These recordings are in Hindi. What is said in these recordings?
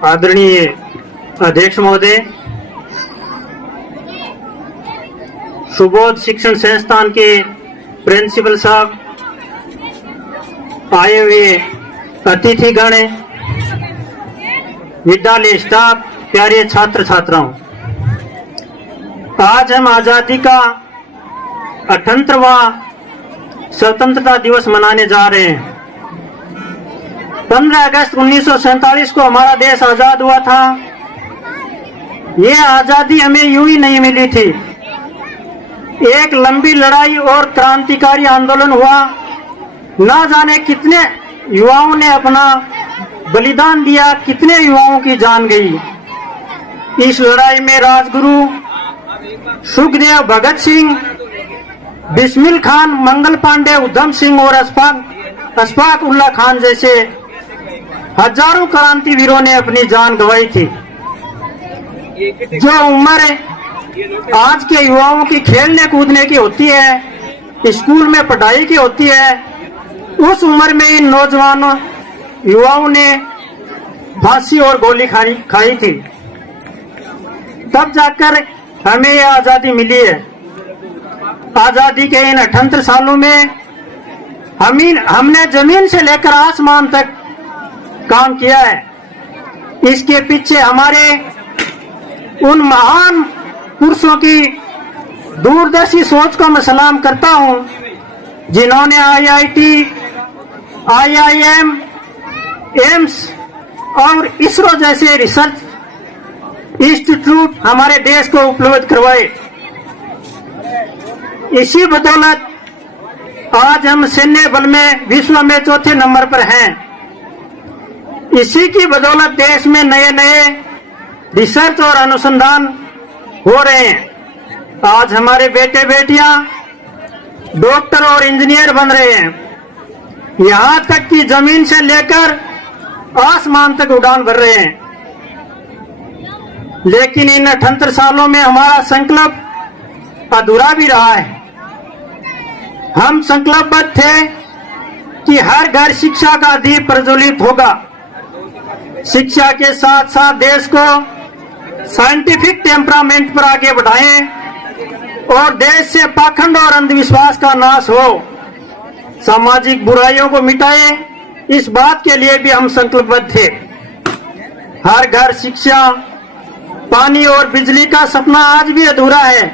आदरणीय अध्यक्ष महोदय, सुबोध शिक्षण संस्थान के प्रिंसिपल साहब, आए हुए अतिथिगण, विद्यालय स्टाफ, प्यारे छात्र छात्राओं, आज हम आजादी का 78वां स्वतंत्रता दिवस मनाने जा रहे हैं। 15 अगस्त 1947 को हमारा देश आजाद हुआ था। ये आजादी हमें यूं ही नहीं मिली थी, एक लंबी लड़ाई और क्रांतिकारी आंदोलन हुआ। ना जाने कितने युवाओं ने अपना बलिदान दिया, कितने युवाओं की जान गई। इस लड़ाई में राजगुरु सुखदेव, भगत सिंह, बिस्मिल खान, मंगल पांडे, उधम सिंह और अशफाक उल्लाह खान जैसे हजारों क्रांतिवीरों ने अपनी जान गंवाई थी। जो उम्र आज के युवाओं की खेलने कूदने की होती है, स्कूल में पढ़ाई की होती है, उस उम्र में इन नौजवानों युवाओं ने फांसी और गोली खाई थी। तब जाकर हमें यह आजादी मिली है। आजादी के इन 78 सालों में हमने जमीन से लेकर आसमान तक काम किया है। इसके पीछे हमारे उन महान पुरुषों की दूरदर्शी सोच को मैं सलाम करता हूं, जिन्होंने IIT, IIM, एम्स और इसरो जैसे रिसर्च इंस्टीट्यूट हमारे देश को उपलब्ध करवाए। इसी बदौलत आज हम सैन्य बल में विश्व में चौथे नंबर पर हैं। इसी की बदौलत देश में नए नए रिसर्च और अनुसंधान हो रहे हैं। आज हमारे बेटे बेटियां डॉक्टर और इंजीनियर बन रहे हैं। यहां तक कि जमीन से लेकर आसमान तक उड़ान भर रहे हैं। लेकिन इन 78 सालों में हमारा संकल्प अधूरा भी रहा है। हम संकल्पबद्ध थे कि हर घर शिक्षा का दीप प्रज्वलित होगा। शिक्षा के साथ साथ देश को साइंटिफिक टेम्परामेंट पर आगे बढ़ाएं और देश से पाखंड और अंधविश्वास का नाश हो, सामाजिक बुराइयों को मिटाएं। इस बात के लिए भी हम संकल्पबद्ध थे। हर घर शिक्षा, पानी और बिजली का सपना आज भी अधूरा है।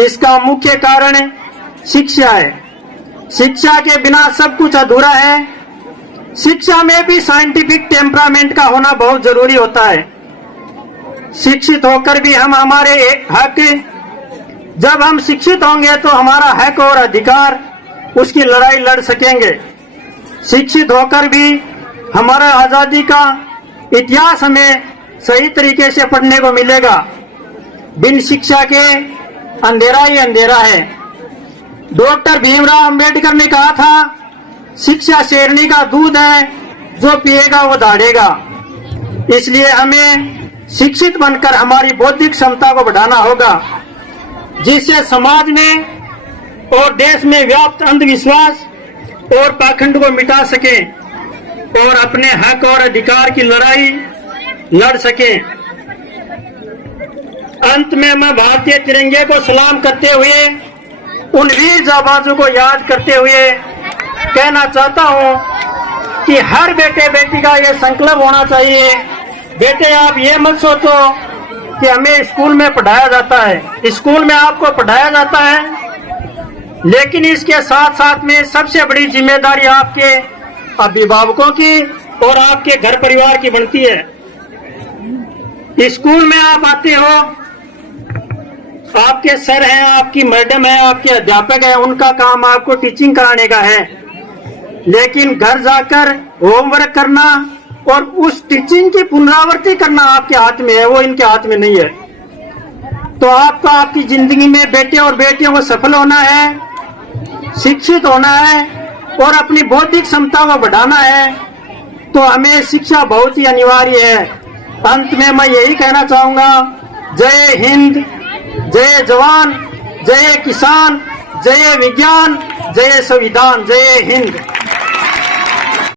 इसका मुख्य कारण शिक्षा है। शिक्षा के बिना सब कुछ अधूरा है। शिक्षा में भी साइंटिफिक टेम्परामेंट का होना बहुत जरूरी होता है। शिक्षित होकर भी हम हमारे हक, जब हम शिक्षित होंगे तो हमारा हक और अधिकार, उसकी लड़ाई लड़ सकेंगे। शिक्षित होकर भी हमारा आजादी का इतिहास हमें सही तरीके से पढ़ने को मिलेगा। बिन शिक्षा के अंधेरा ही अंधेरा है। डॉक्टर भीमराव अंबेडकर ने कहा था, शिक्षा शेरनी का दूध है, जो पिएगा वो दौड़ेगा। इसलिए हमें शिक्षित बनकर हमारी बौद्धिक क्षमता को बढ़ाना होगा, जिससे समाज में और देश में व्याप्त अंधविश्वास और पाखंड को मिटा सके और अपने हक और अधिकार की लड़ाई लड़ सके। अंत में मैं भारतीय तिरंगे को सलाम करते हुए, उन वीर जाबाजों को याद करते हुए कहना चाहता हूं कि हर बेटे बेटी का ये संकल्प होना चाहिए। बेटे, आप ये मत सोचो कि हमें स्कूल में पढ़ाया जाता है। स्कूल में आपको पढ़ाया जाता है, लेकिन इसके साथ साथ में सबसे बड़ी जिम्मेदारी आपके अभिभावकों की और आपके घर परिवार की बनती है। स्कूल में आप आते हो, आपके सर हैं, आपकी मैडम है, आपके अध्यापक हैं, उनका काम आपको टीचिंग कराने का है। लेकिन घर जाकर होमवर्क करना और उस टीचिंग की पुनरावृत्ति करना आपके हाथ में है, वो इनके हाथ में नहीं है। तो आपको आपकी जिंदगी में बेटे और बेटियों को सफल होना है, शिक्षित होना है और अपनी बौद्धिक क्षमता को बढ़ाना है, तो हमें शिक्षा बहुत ही अनिवार्य है। अंत में मैं यही कहना चाहूंगा, जय हिंद, जय जवान, जय किसान, जय विज्ञान, जय संविधान, जय हिंद।